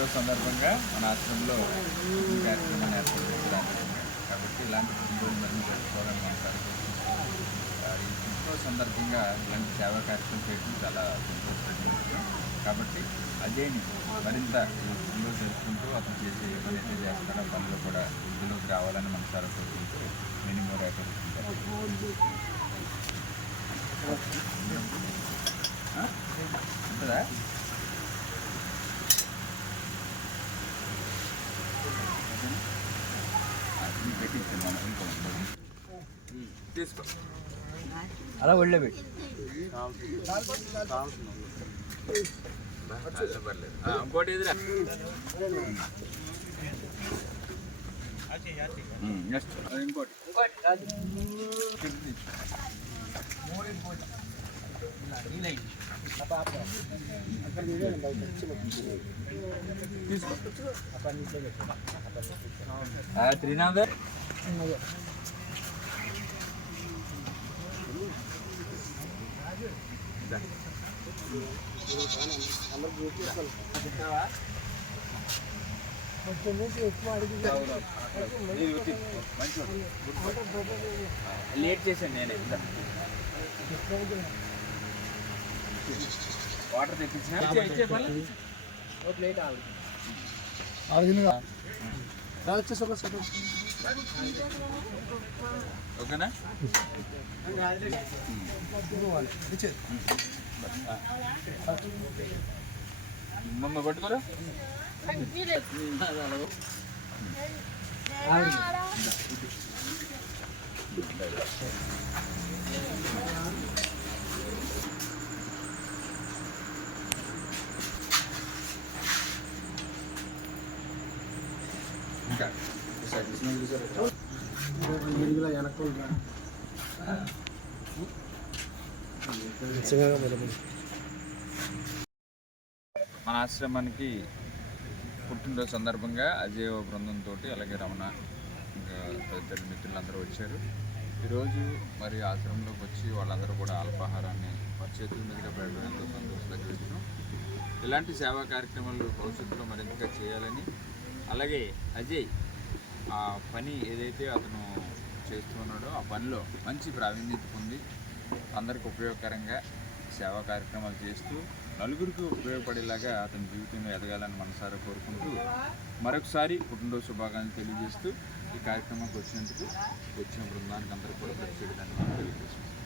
పుట్టినరోజు సందర్భంగా మన ఆశ్రమంలో కార్యక్రమాన్ని ఏర్పాటు చేయడానికి కాబట్టి ఇలాంటి పుట్టినరోజు మరిన్ని జరుపుకోవాలని మన ఈ పుట్టినరోజు సందర్భంగా ఇలాంటి సేవా కార్యక్రమం చేయడం చాలా సంతోషకరమైన కాబట్టి అజయ్ని మరింత పుట్టినరోజు జరుపుకుంటూ అతను చేసే ఏమైతే చేస్తాడో పనిలో కూడా ఇందులోకి రావాలని మనసారా కోరుకుంటూ నేను మోరేట ఉంటుందా తీసుకో అలా ఒళ్ళే పెట్టి పర్లేదు ఇంకోటి ఎదురా నెక్స్ట్ ఇంకోటి త్రీనాథర్ లేట్ చేశాను నేనే వాటర్ తెప్పించిన ఓకేనా మమ్మ కొట్టుకోరా ఇంకా మన ఆశ్రమానికి పుట్టినరోజు సందర్భంగా అజయ్ బృందంతో అలాగే రమణ ఇంకా తదితర మిత్రులందరూ వచ్చారు. ఈరోజు మరి ఆశ్రమంలోకి వచ్చి వాళ్ళందరూ కూడా అల్పాహారాన్ని వారి చేతుల మీదుగా పెట్టడం ఎంతో సంతోషంగా విషయం. ఇలాంటి సేవా కార్యక్రమాలు భవిష్యత్తులో మరింతగా చేయాలని అలాగే అజయ్ ఆ పని ఏదైతే అతను చేస్తున్నాడో ఆ పనిలో మంచి ప్రావీణ్యత పొంది అందరికి ఉపయోగకరంగా సేవా కార్యక్రమాలు చేస్తూ నలుగురికి ఉపయోగపడేలాగా అతని జీవితంలో ఎదగాలని మనసారా కోరుకుంటూ మరొకసారి పుట్టినరోజు శుభాకాంక్షలు తెలియజేస్తూ ఈ కార్యక్రమానికి వచ్చినందుకు వచ్చిన బృందానికి అందరికీ కూడా ప్రత్యేక ధన్యవాదాలు తెలియజేస్తున్నాను.